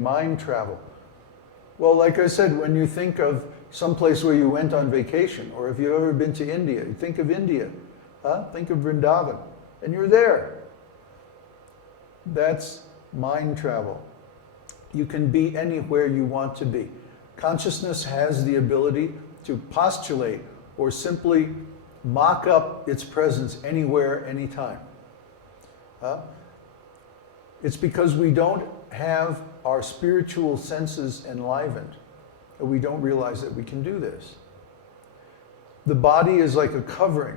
Mind travel. Well, like I said, when you think of some place where you went on vacation, or if you've ever been to India, you think of India, think of Vrindavan, and you're there. That's mind travel. You can be anywhere you want to be. Consciousness has the ability to postulate or simply mock up its presence anywhere, anytime. It's because we don't have our spiritual senses enlivened that we don't realize that we can do this. The body is like a covering.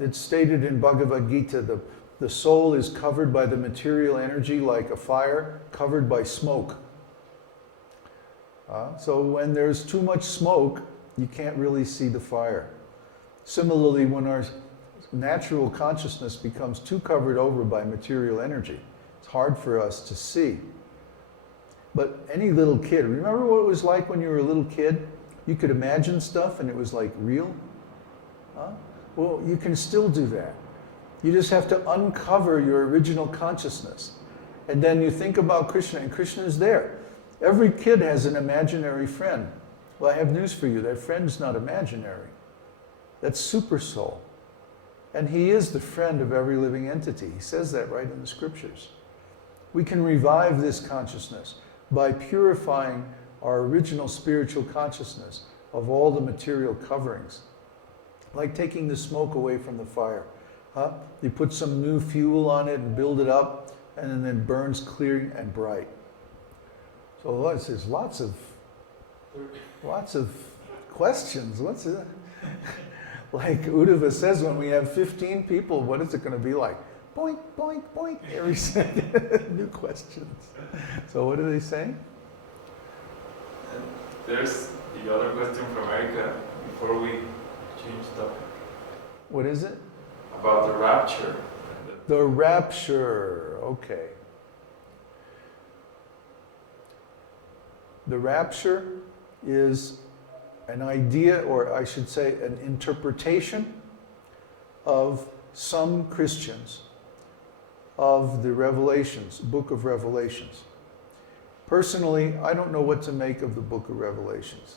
It's stated in Bhagavad Gita, the soul is covered by the material energy like a fire covered by smoke. So when there's too much smoke, you can't really see the fire. Similarly, when our natural consciousness becomes too covered over by material energy, it's hard for us to see. But any little kid, remember what it was like when you were a little kid? You could imagine stuff and it was like real? Well, you can still do that. You just have to uncover your original consciousness. And then you think about Krishna, and Krishna is there. Every kid has an imaginary friend. Well, I have news for you. That friend's not imaginary. That's super soul. And he is the friend of every living entity. He says that right in the scriptures. We can revive this consciousness by purifying our original spiritual consciousness of all the material coverings. Like taking the smoke away from the fire. You put some new fuel on it and build it up, and then it burns clear and bright. So there's lots of questions. What's it? Like Uddhava says, when we have 15 people, what is it going to be like? Boink, boink, boink, every second. New questions. So what are they saying? There's the other question from Erica before we change topic. What is it? About the rapture. The rapture, okay. The rapture is an idea, or I should say an interpretation of some Christians of the Revelations, Book of Revelations. Personally, I don't know what to make of the Book of Revelations.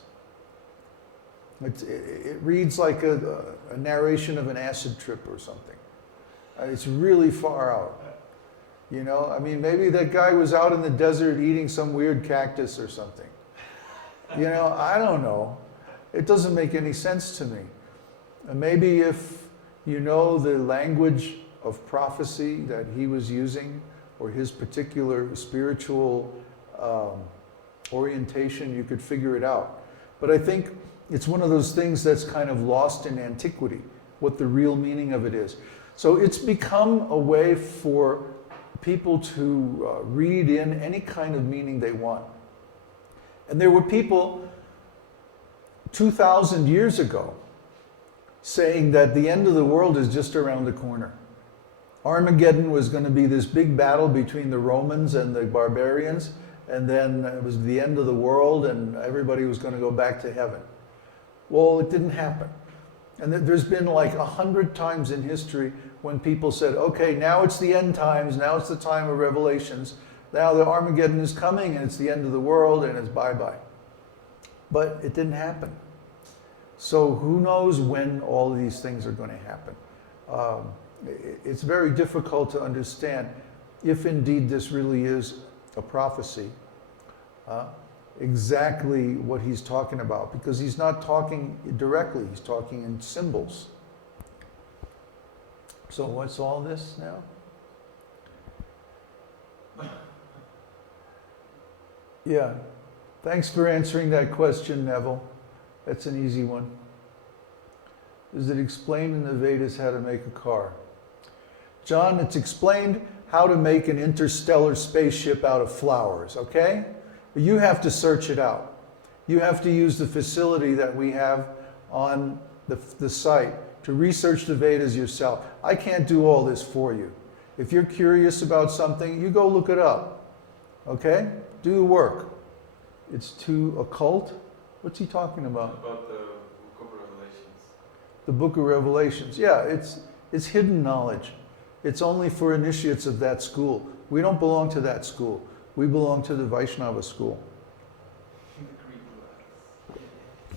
It reads like a narration of an acid trip or something. It's really far out. You know, I mean, maybe that guy was out in the desert eating some weird cactus or something. You know, I don't know. It doesn't make any sense to me. And maybe if you know the language of prophecy that he was using, or his particular spiritual orientation, you could figure it out. But I think it's one of those things that's kind of lost in antiquity, what the real meaning of it is. So it's become a way for people to read in any kind of meaning they want. And there were people 2,000 years ago saying that the end of the world is just around the corner. Armageddon was going to be this big battle between the Romans and the barbarians, and then it was the end of the world and everybody was going to go back to heaven. Well, it didn't happen. And there's been like 100 times in history when people said, okay, now it's the end times, now it's the time of revelations, now the Armageddon is coming and it's the end of the world and it's bye-bye. But it didn't happen. So who knows when all of these things are going to happen. It's very difficult to understand if indeed this really is a prophecy, exactly what he's talking about, because he's not talking directly, he's talking in symbols. So what's all this now? Yeah, thanks for answering that question, Neville. That's an easy one. Is it explained in the Vedas how to make a car? John, it's explained how to make an interstellar spaceship out of flowers, okay? But you have to search it out. You have to use the facility that we have on the site to research the Vedas yourself. I can't do all this for you. If you're curious about something, you go look it up, okay? Do the work. It's too occult. What's he talking about? About the Book of Revelations. The Book of Revelations. Yeah, it's hidden knowledge. It's only for initiates of that school. We don't belong to that school. We belong to the Vaishnava school.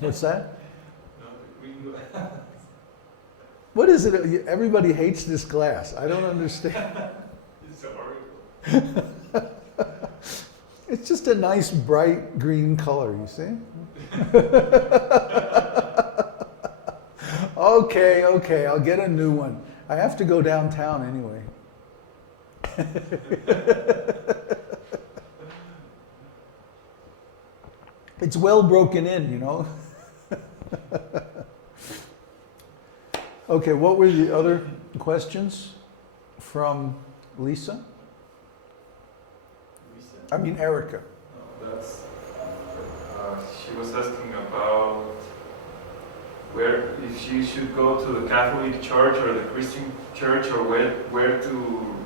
What's that? What is it? Everybody hates this glass. I don't understand. It's horrible. It's just a nice bright green color, you see? Okay, I'll get a new one. I have to go downtown anyway. It's well broken in, you know? Okay, what were the other questions from Lisa? I mean Erica. That's, she was asking about where, if she should go to the Catholic Church or the Christian Church, or where to.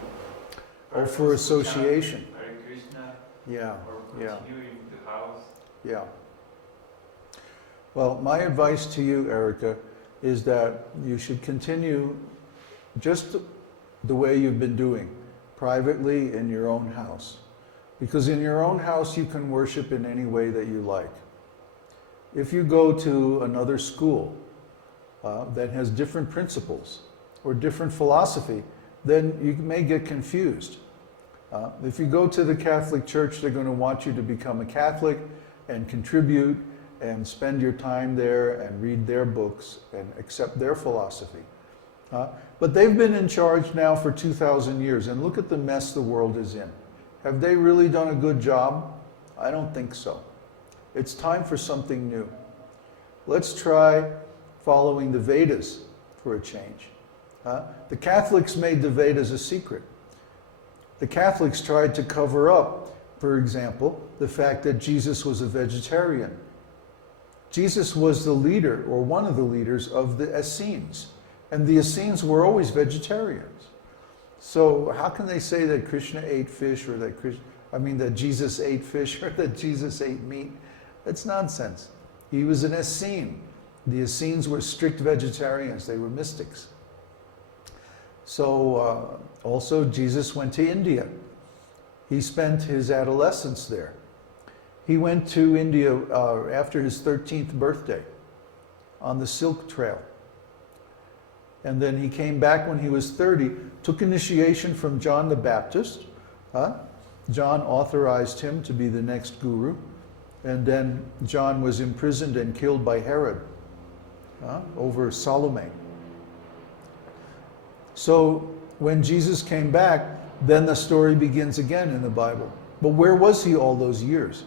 Oh, for association. Hare Krishna. Yeah, Or yeah. continue in the house. Yeah. Well, my advice to you, Erica, is that you should continue just the way you've been doing, privately in your own house. Because in your own house, you can worship in any way that you like. If you go to another school that has different principles or different philosophy, then you may get confused. If you go to the Catholic Church, they're going to want you to become a Catholic and contribute and spend your time there and read their books and accept their philosophy. But they've been in charge now for 2,000 years, and look at the mess the world is in. Have they really done a good job? I don't think so. It's time for something new. Let's try following the Vedas for a change. The Catholics made the Vedas a secret. The Catholics tried to cover up, for example, the fact that Jesus was a vegetarian. Jesus was the leader, or one of the leaders, of the Essenes. And the Essenes were always vegetarians. So how can they say that Krishna ate fish, or that Jesus ate fish, or that Jesus ate meat? That's nonsense. He was an Essene. The Essenes were strict vegetarians. They were mystics. So also Jesus went to India. He spent his adolescence there. He went to India after his 13th birthday on the Silk Trail. And then he came back when he was 30, took initiation from John the Baptist. John authorized him to be the next guru. And then John was imprisoned and killed by Herod over Salome. So when Jesus came back, then the story begins again in the Bible. But where was he all those years?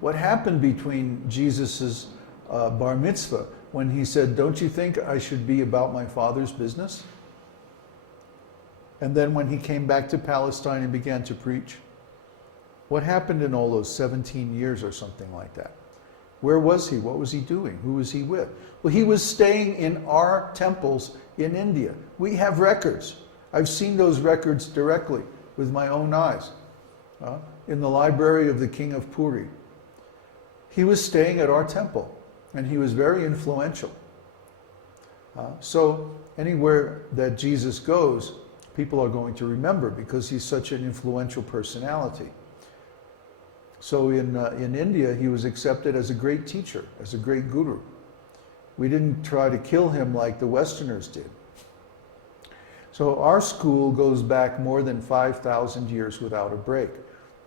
What happened between Jesus's bar mitzvah when he said, "Don't you think I should be about my Father's business?" And then when he came back to Palestine and began to preach, what happened in all those 17 years or something like that? Where was he? What was he doing? Who was he with? Well, he was staying in our temples in India. We have records. I've seen those records directly with my own eyes in the library of the king of Puri. He was staying at our temple, and he was very influential. So anywhere that Jesus goes, people are going to remember because he's such an influential personality. So in India, he was accepted as a great teacher, as a great guru. We didn't try to kill him like the Westerners did. So our school goes back more than 5,000 years without a break.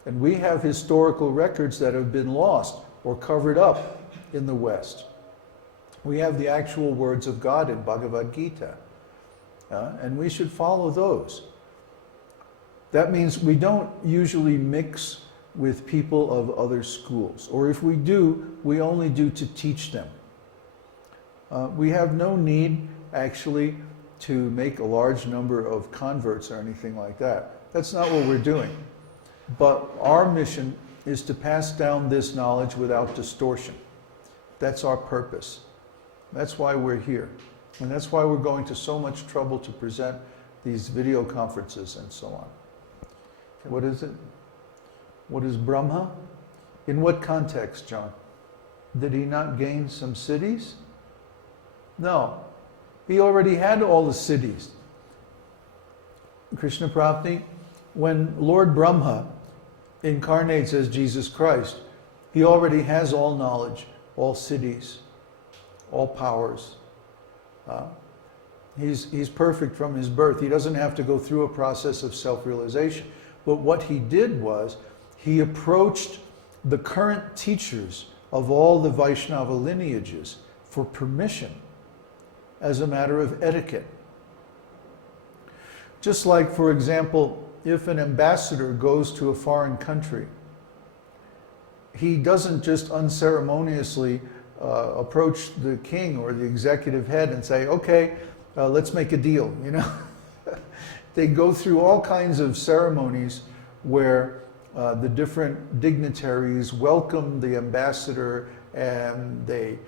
And we have historical records that have been lost or covered up in the West. We have the actual words of God in Bhagavad Gita. And we should follow those. That means we don't usually mix with people of other schools. Or if we do, we only do to teach them. We have no need, actually, to make a large number of converts or anything like that. That's not what we're doing. But our mission is to pass down this knowledge without distortion. That's our purpose. That's why we're here. And that's why we're going to so much trouble to present these video conferences and so on. What is it? What is Brahma? In what context, John? Did he not gain some cities? No. He already had all the cities. Krishna Prapti, when Lord Brahma incarnates as Jesus Christ, he already has all knowledge, all siddhis, all powers. He's perfect from his birth. He doesn't have to go through a process of self-realization. But what he did was, he approached the current teachers of all the Vaishnava lineages for permission as a matter of etiquette. Just like, for example, if an ambassador goes to a foreign country, he doesn't just unceremoniously approach the king or the executive head and say, okay, let's make a deal, you know. They go through all kinds of ceremonies where the different dignitaries welcome the ambassador, and they,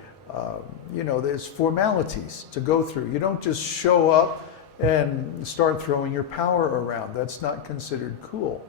you know, there's formalities to go through. You don't just show up and start throwing your power around. That's not considered cool.